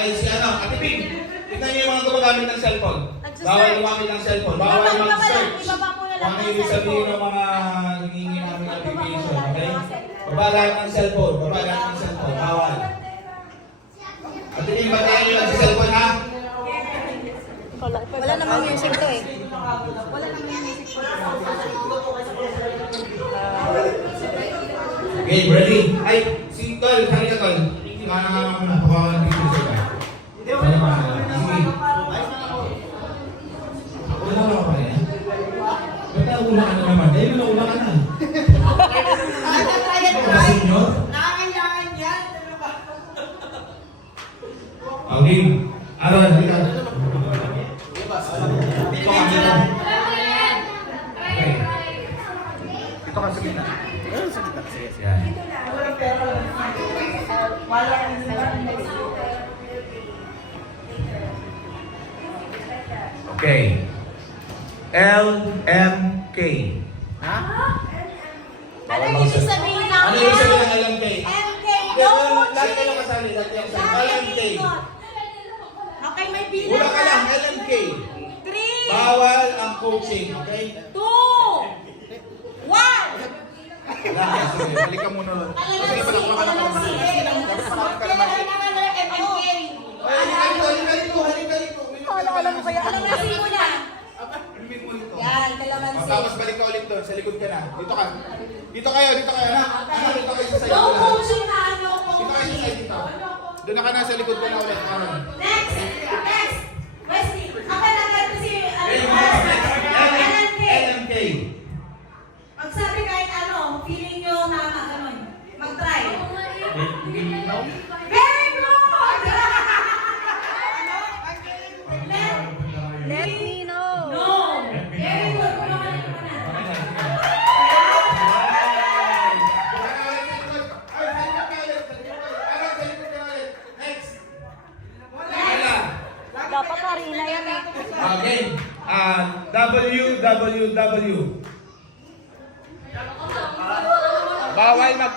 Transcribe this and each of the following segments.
ay si ano, Ate Ping. Tignan niyo yung mga gumagamit ng cellphone. Bawal gumamit ng cellphone. Bawal mag-search. Kung ano yung sabihin ng mga hinihingi namin application, okay? Baba lahat ng cellphone. Baba lahat ng cellphone. Bawal. Ate Ping, batayan niyo lang sa cellphone, ha? Wala namang music to eh. Wala namang music to. Okay, ready? Ay, si Tol, halika Tol. Pakuha ng video sila. Sige. Wala ka pa yan? Ba't nauna ka na naman? Dahil nauna ka na. Senyor? Nakakailangan yan. Okay. Aron, halika. Dito ka dito. Okay. Dito ka sa gitna. Sa gitna. Yan. Okay. LMK. Ha? Ano yung ibig sabihin ng Ano yung sabihin ng LMK? MK? Lagi kayo kasali. LMK. Okay, may bilang. Una ka lang, LMK. 3, Bawal ang coaching, okay? 2, 1. Wala, sige. Balikan mo na lang. Sige, palakpakan ako naman. Kailangan naman ng MK. Halika dito. Alam mo kaya? Kalamansi mo na. Ilmin mo ito. Yan, kalamansi. Tapos balik ka ulit doon. Sa likod ka na. Dito ka. Dito kayo. Dito kayo. Dito kayo sa side. No coaching na, no Dito kayo sa coaching. side dito. Doon na ka na. Sa likod ka na ulit. Next. Wesley, ako na si LMK. LMK. Magsabi kahit ano, feeling nyo na ganun. Mag-try. Very good! Let me know. No! Very good. Kumakan na. Dapat Karina yan eh. Okay. WWW. Bawal mag...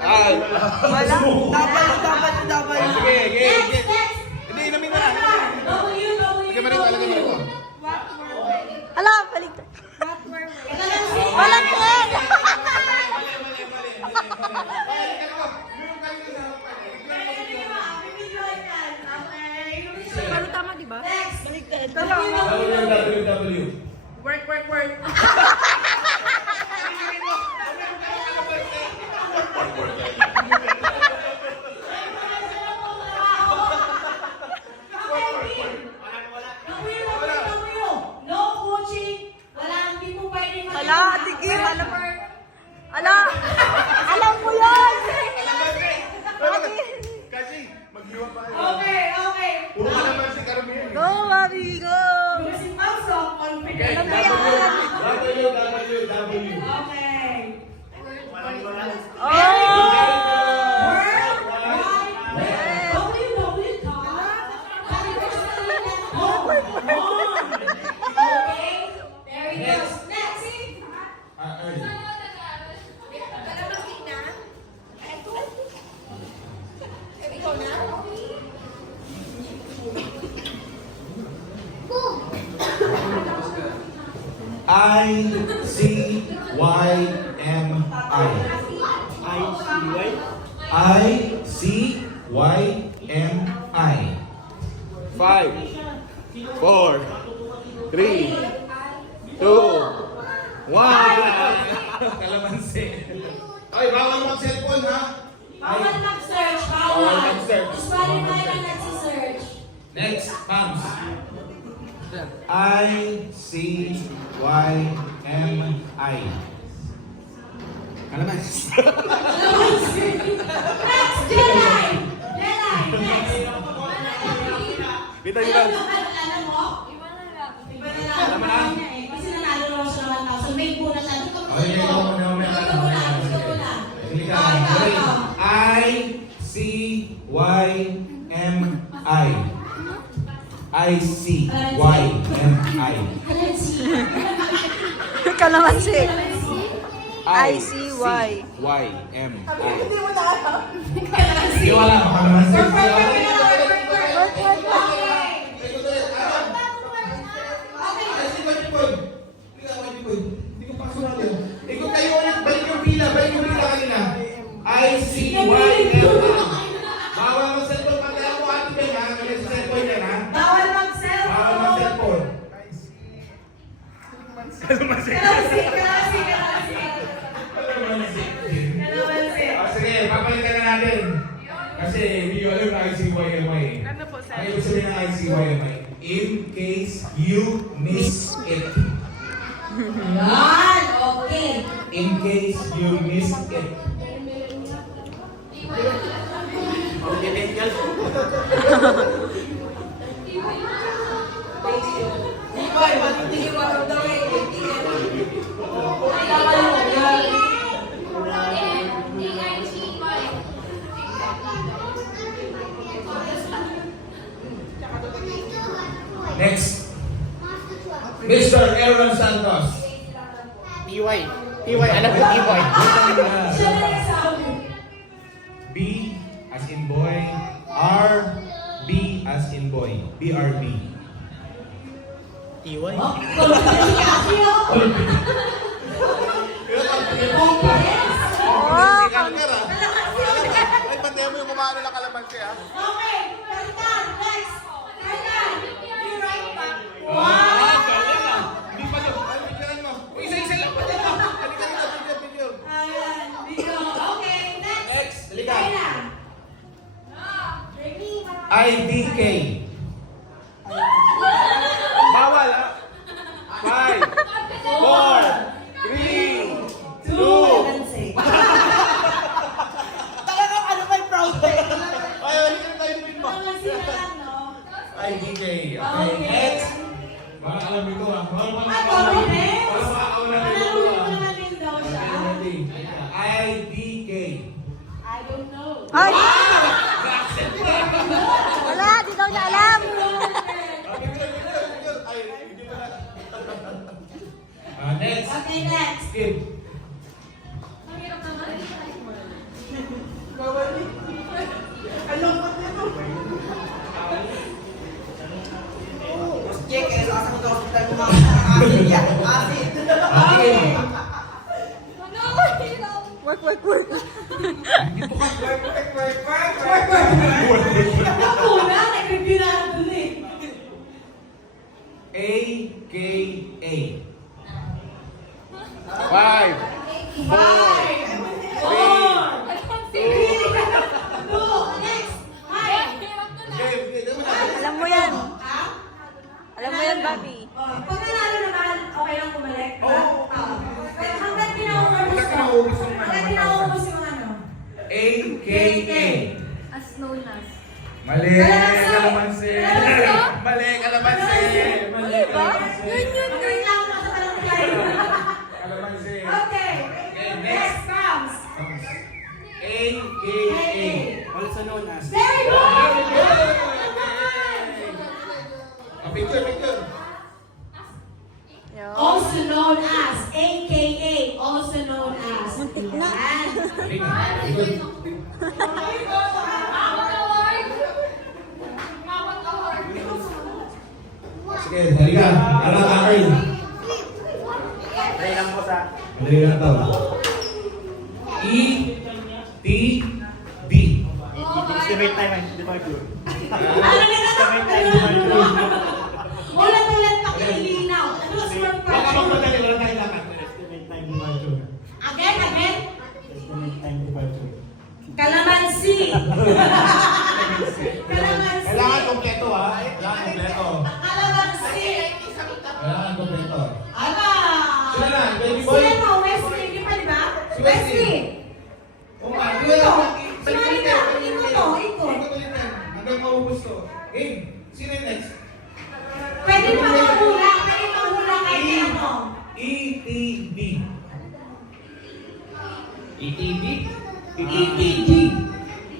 Ay. Wala. Sige, Next, next. Hindi, inamin na lang. Lagyan mo rin, lagyan mo rin. Ala, balik. Walang yan. Pero tama, di ba? Baliktad. WWW. Work. No coaching. Wala, hindi po pwedeng Ala, tigil. Ala, alam mo yan. Kasi, maghiwa pa kayo. Okay. Puro ka naman si Carmen. Go, mami, go. Si Pauso, confident. Alam mo yan. WWW. Okay. Oh! ICYMI. 5, 4, 3, 2, 1. Kalamansi. Ay, bawal mag-cellphone ha. Bawal mag-search, Bawal bawal. mag-search. Disqualify na nagsisearch. Next, Pams. ICYMI. Kalamansi. Next, Jelay! Next. Bita nyo lang. Alam mo? Iba na lang niya eh. Kasi nanalo naman siya ng 1,000. May bonus na. Doon ka mo Okay, sa ikaw muna. Sige ka. ICYMI. ICYMI. Kalamansi. I-C-Y. Y-M-I. Hindi wala. Makalamansi. Hindi ko pa kasunod yun. Ikot kayo ulit. Balik yung pila. Balik yung pila kanina. I-C-Y-M-I. Bawal mo cellphone. Pag kaya mo atin yan ha. Kaya sa cellphone yan ha. Bawal mag-cellphone. Bawal mo cellphone. Kalamansi. Sige, papalitan na natin. Kasi hindi ko alam na ICYMI. Ano po, sir? Ano ibig sabihin ng ICYMI? In case you miss it. Yan, okay. In case you miss it. Next. Mr. Aaron Santos. TY. TY. Alam ko TY. Siya na nagsabi. B as in boy. R. B as in boy. BRB. TY. Oh, Ay, pantay mo yung kumano ng kalamansi ah. Okay, Kalitan, next. Kalitan, you right back. Wow! Galing ah! Hindi pa to. Ay, picturean mo. Uy, isa-isa lang pa dito. Halika dito, video. Ayan, video. Okay, next. Next, halika. Kaya na. IDK. Bawal ah. 5, 4, 3, 2. Kalamansi. talagang ano ba yung prospect? Ay, halika tayo din mo. Kalamansi na lang, no? IDK. Okay, Okay. next. Baka alam ito ah. Ah, confidence? Baka makakawalan ito Manalo ah. ko natin daw siya. IDK. I don't know. Ay! Wala, di daw niya alam. Next. Okay, next. Skip. Okay. Work, work, work. Ako na, nag-review na ako dun eh. AKA. 5, 5, 4, 3, 2, next. Hi. Alam mo yan. Ha? Alam mo yan, Bobby. Pag nanalo naman, okay lang bumalik. Pero hanggang Hanggang pinaubos pinaubos to. yung Hanggang ano. pinaubos yung ano. AKA. As known as. Mali. Kalamansi. Kalamansi. Mali. Kalamansi. Mali. Diba? Kalamansi. Yun. Reklamo na sa barangay. Kalamansi. Okay. Next comes. AKA. also known as. Very good. Picture, picture. Yo. Also known as, AKA, also known as. Muntik na. Yan. Sige, halika. Ano ka, Carl? Try lang po sa. Madali lang to. E, T, B. Estimate time and departure. Ano na naman? Ulat-ulat pa kilinaw. Plus more Baka question. magmadali, wala tayong lakad. Estimate time departure. Again. Estimate time departure. Kalamansi. Kalamansi. Kailangan kompleto ha. Kailangan kompleto. Kalamansi. Kailangan kompleto. Ala. Sila na, baby boy. Sila mo, Wesley. Di pa, di ba? Si Wesley. Wesley. Oo nga, di Ito. ba? Sumali ka. Ikot to. Ikot. Ikot ulit yan. Hanggang maubos to. Game. Sino yung next? Pwede pa mahula. Pwede mahula kahit ano. ETB. ETB? ETB.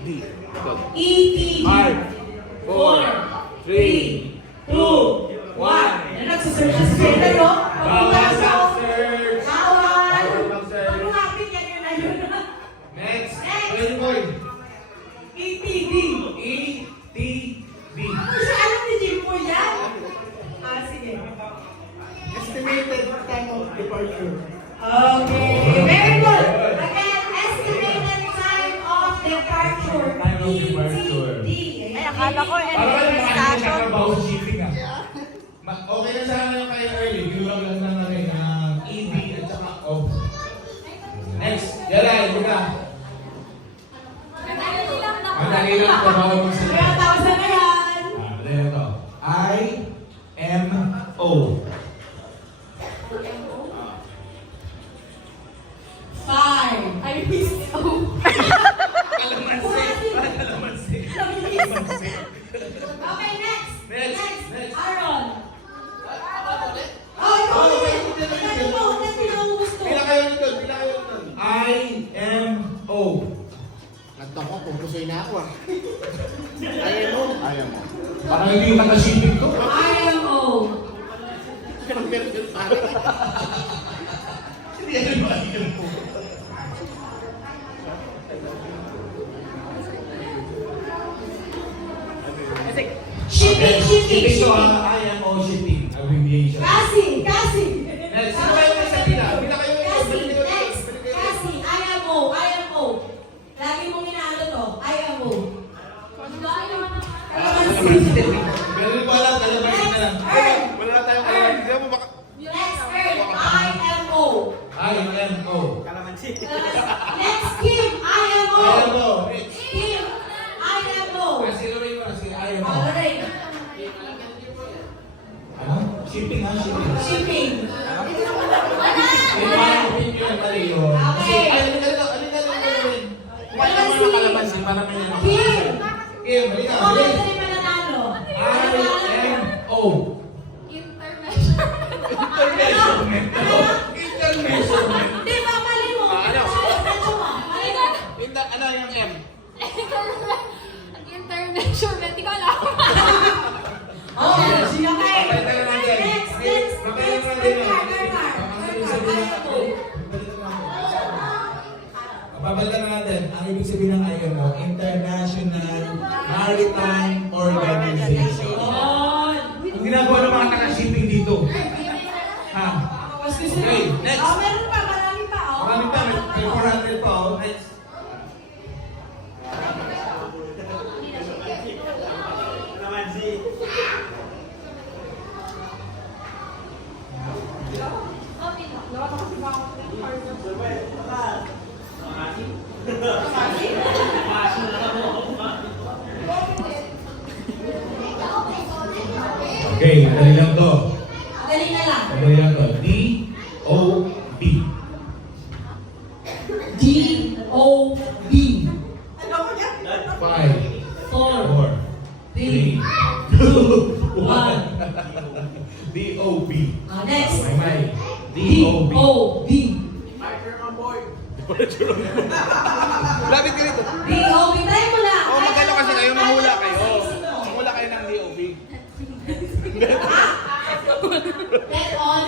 D. Ikaw. ETB. 5, 4, 3, 2, 1. Nagsasearch sa sila, no? Bawal sa search. Bawal. Bawal mag-search. Ano nga Liga. Madali lang ito, bawal mong Kaya sabihin. tawag na yan. Madali lang ito. I-M-O. Five. I miss you. Okay, next. Next. Aaron. Oh, ikaw ulit. Ikaw mo, ulit yung gusto. Pila kayo nito, pila kayo nito. I-M-O. Kanta ko, kung gusto na ako ah. Ayaw mo. Ayaw mo. Parang hindi yung nakasipin ko. IMO. Meron yung parang. Hindi yan yung I-M-O. Shipping. So, I-M-O shipping. Abbreviation. Cassie. Next, sino kayo na sa pila? Pila kayo nito. Cassie, next. Cassie, IMO. Lagi mong inaano to. IMO. Pero hindi ko alam, alam mo na. Wala na tayong kalaman. Hindi mo baka... Next, Earth. IMO. I-M-O. Next, Kim. IMO. I-M-O. Next. Kim. IMO. Kasi gawin mo, kasi I-M-O. Alright. Ano? Shipping ha, shipping. Shipping. Eh, parang opinion na rin yun. Kasi, Okay. alin na. Kung alam mo na kalamansin, para may ano. Kim. Kim, halika, Ako na bilis. rin mananalo. I-M-O. Intermeasurement. Di ba, mali mo? Ano? Mali mo. Ano yung M? International, hindi ko alam. Okay. Okay. Pakita na natin. Next. Pakita na natin. Babalikan na natin. Ang ibig sabihin ng IMO, International Maritime Organization. Ang ginagawa ng mga naka-shipping dito. Ha? Okay, next. Oh, meron pa. Marami pa. Oh. Marami pa, may 400 pa. Oh. Next. Okay, madali lang to. Dali na lang. Madali lang to. D-O-B. D-O-B. 5, 4. 4, 3, 2, 1. D-O-B. Next. May. D-O-B. D-O-B. Lapit ka rito. D-O-B. Try mo na. Oo, magano kasi kayo, mahula kayo. Mahula kayo ng DOB. Bet on.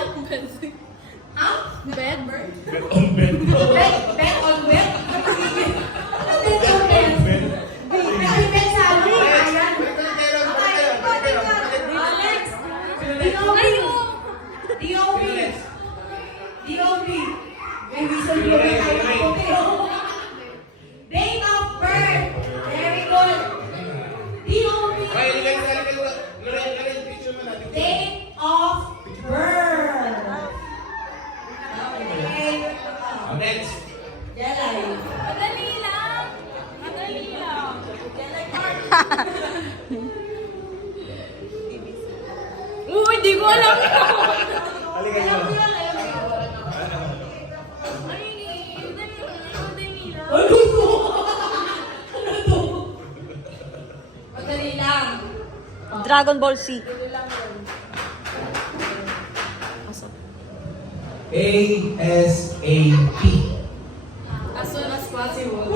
Ha? Bed? Bet on bet. Bet on bet? Ano bet on bet? Kasi bet sa ano? Ayan. Next. D-O-B. D-O-B. D-O-B. May whistle ko na tayo. Date of birth. Very good. D-O-B. Okay, ilagay yung picture mo natin. Date of birth. Okay. Next. Jalay. Madali lang. Hindi ko alam. Halika Alam mo nyo. yun, alam mo yun. Madali lang. Ano to? Ano to? Madali lang. Dragon Ball Z. A-S-A-P. As soon as possible.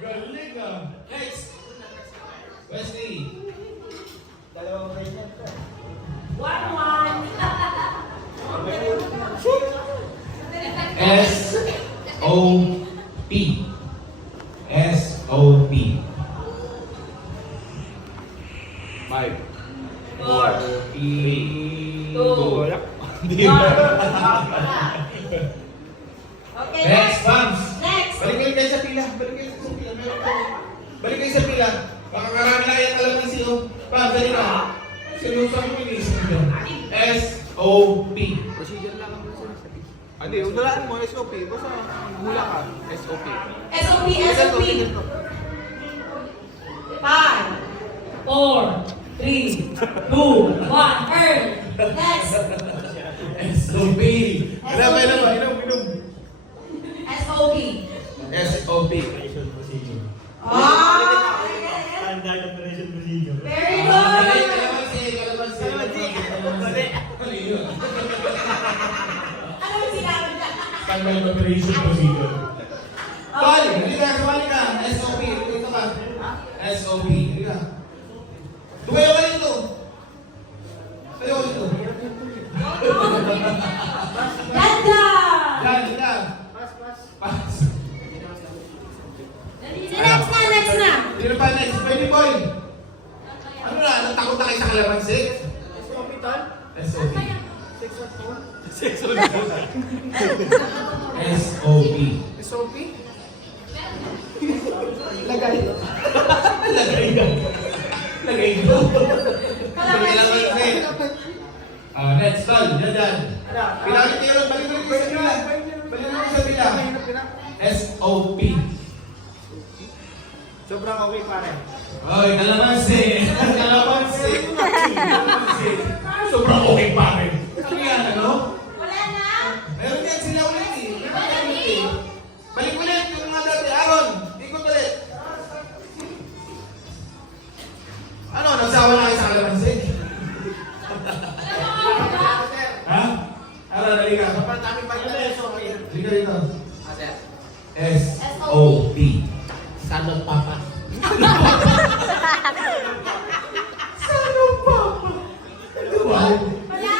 Galing ah. Next. Wesley. Dalawang bracelet ka. 1-1. S-O-P. S-O-P. 5, 4, 3, 2, Okay, Next, Bams. Next. Balik kayo sa pila. Meron pa. Balik kayo sa pila. Baka karami na kayo alam ng CO. Bams, dali ka. Sinusan mo yung isip nyo. S-O-P. Procedure lang Hindi, unalaan mo, SOP. Basta hula ka, SOP. SOP, SOP. 5, 4, 3, 2, 1, earn. Next. SOP. Inom. SOP. SOP. Ah! Standard operation procedure. Very good! Ano ba sinabi ka? Standard operation procedure. Tol, hindi ka, sumali ka. SOP. Dito ka. SOP. Hindi ka. Tumayo ka dito. Tumayo ka dito. Ganda! Yan. Pass. Next na. Sino pa next? Pwede boy. Ano na? Natakot na kayo sa kalamansi? SOP. SOP. SOP? Lagay ko. Kalamansi. Next, tol. Yan. Pinakit kayo. Balik sa bila. SOP. Sobrang okay pare. Oy, kalamansi. Sobrang okay pa rin. Ano yan, ano? Wala na? Meron yan sila ulit eh. Balik ulit yung mga dati. Aaron, ikot ulit. Ano, nagsawa na kayo sa kalamansi? Ha? Aaron, dali ka. Sobrang dami pa yung SOP. Dali ka dito. SOP. Sanot papa. Wow. Wala!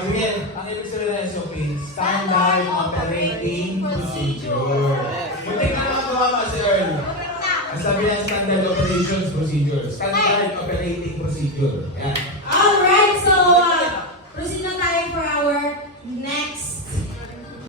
Sige, ang ibig sabihin ng SOP, Standard Operating Procedure. Buti ka naman kumama si Earl. Ang sabi ng Standard Operations Procedure. Standard Operating Procedure. Yan.